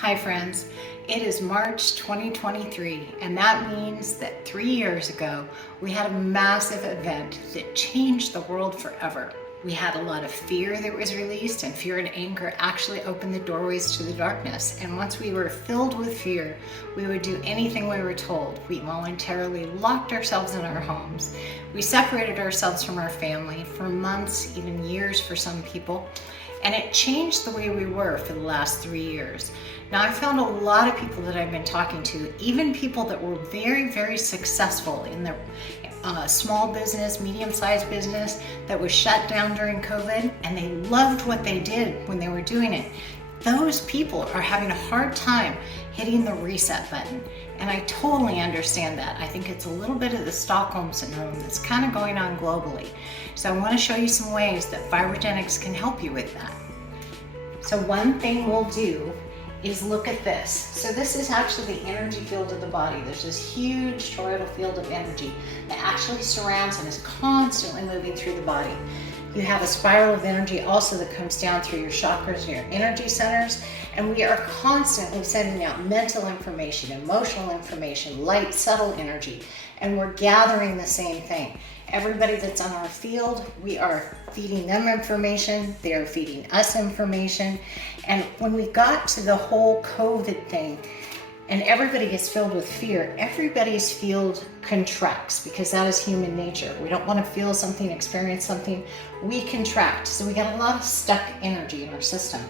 Hi friends, it is March 2023 and that means that 3 years ago we had a massive event that changed the world forever. We had a lot of fear that was released, and fear and anger actually opened the doorways to the darkness. And once we were filled with fear, we would do anything we were told. We voluntarily locked ourselves in our homes. We separated ourselves from our family for months, even years for some people. And it changed the way we were for the last 3 years. Now, I found a lot of people that I've been talking to, even people that were very, very successful in their small business, medium-sized business that was shut down during COVID, and they loved what they did when they were doing it. Those people are having a hard time hitting the reset button. And I totally understand that. I think it's a little bit of the Stockholm syndrome that's kind of going on globally. So I want to show you some ways that VibraGenix can help you with that. So one thing we'll do is look at this. So this is actually the energy field of the body. There's this huge toroidal field of energy that actually surrounds and is constantly moving through the body. You have a spiral of energy also that comes down through your chakras and your energy centers, and we are constantly sending out mental information, emotional information, light, subtle energy, and we're gathering the same thing. Everybody that's on our field, we are feeding them information, they are feeding us information, and when we got to the whole COVID thing, and everybody gets filled with fear, everybody's field contracts because that is human nature. We don't want to feel something, experience something, we contract. So we got a lot of stuck energy in our system.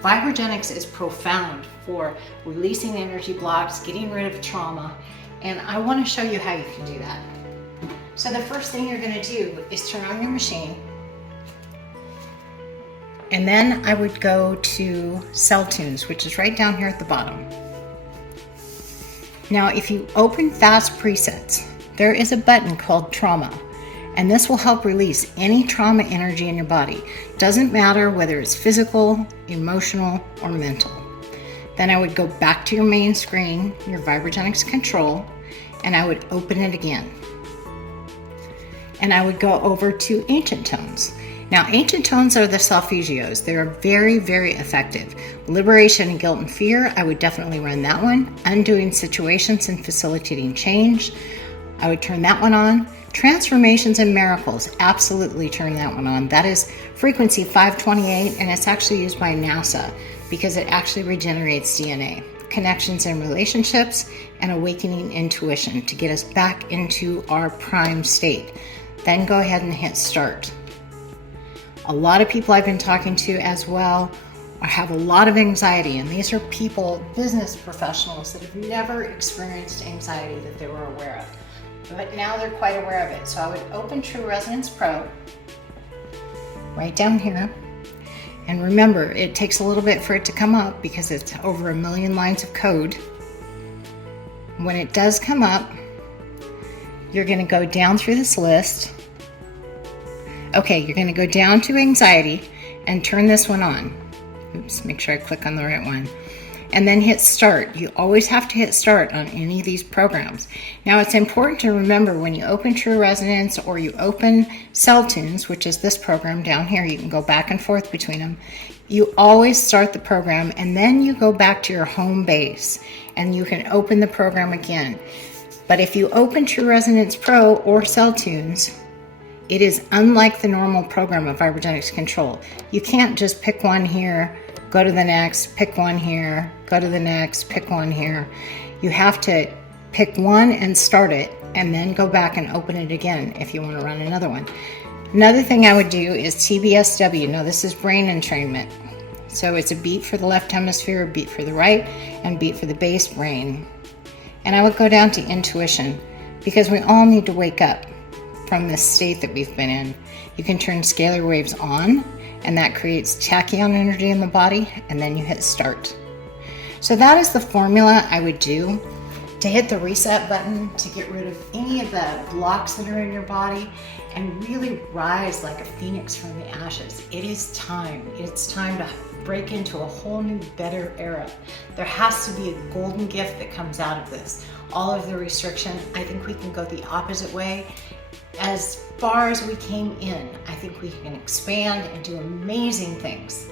VibraGenix is profound for releasing energy blocks, getting rid of trauma, and I want to show you how you can do that. So the first thing you're going to do is turn on your machine, and then I would go to Cell Tunes, which is right down here at the bottom. Now, if you open Fast Presets, there is a button called Trauma, and this will help release any trauma energy in your body. Doesn't matter whether it's physical, emotional, or mental. Then I would go back to your main screen, your VibraGenix control, and I would open it again. And I would go over to Ancient Tones. Now, Ancient Tones are the solfeggios. They're very, very effective. Liberation and Guilt and Fear, I would definitely run that one. Undoing Situations and Facilitating Change, I would turn that one on. Transformations and Miracles, absolutely turn that one on. That is frequency 528, and it's actually used by NASA because it actually regenerates DNA. Connections and Relationships, and Awakening Intuition to get us back into our prime state. Then go ahead and hit Start. A lot of people I've been talking to as well have a lot of anxiety, and these are people, business professionals, that have never experienced anxiety that they were aware of. But now they're quite aware of it. So I would open True Resonance Pro right down here. And remember, it takes a little bit for it to come up because it's over 1 million lines of code. When it does come up, you're going to go down through this list. Okay, you're going to go down to Anxiety and turn this one on. Oops, make sure I click on the right one. And then hit Start. You always have to hit Start on any of these programs. Now, it's important to remember when you open True Resonance or you open Cell Tunes, which is this program down here, you can go back and forth between them. You always start the program and then you go back to your home base and you can open the program again. But if you open True Resonance Pro or Cell Tunes, it is unlike the normal program of VibraGenix Control. You can't just pick one here, go to the next, pick one here, go to the next, pick one here. You have to pick one and start it, and then go back and open it again if you want to run another one. Another thing I would do is TBSW. Now, this is brain entrainment. So it's a beat for the left hemisphere, a beat for the right, and beat for the base brain. And I would go down to Intuition because we all need to wake up from this state that we've been in. You can turn scalar waves on, and that creates tachyon energy in the body, and then you hit Start. So that is the formula I would do to hit the reset button, to get rid of any of the blocks that are in your body and really rise like a phoenix from the ashes. It is time. It's time to break into a whole new, better era. There has to be a golden gift that comes out of this. All of the restriction, I think we can go the opposite way. As far as we came in, I think we can expand and do amazing things.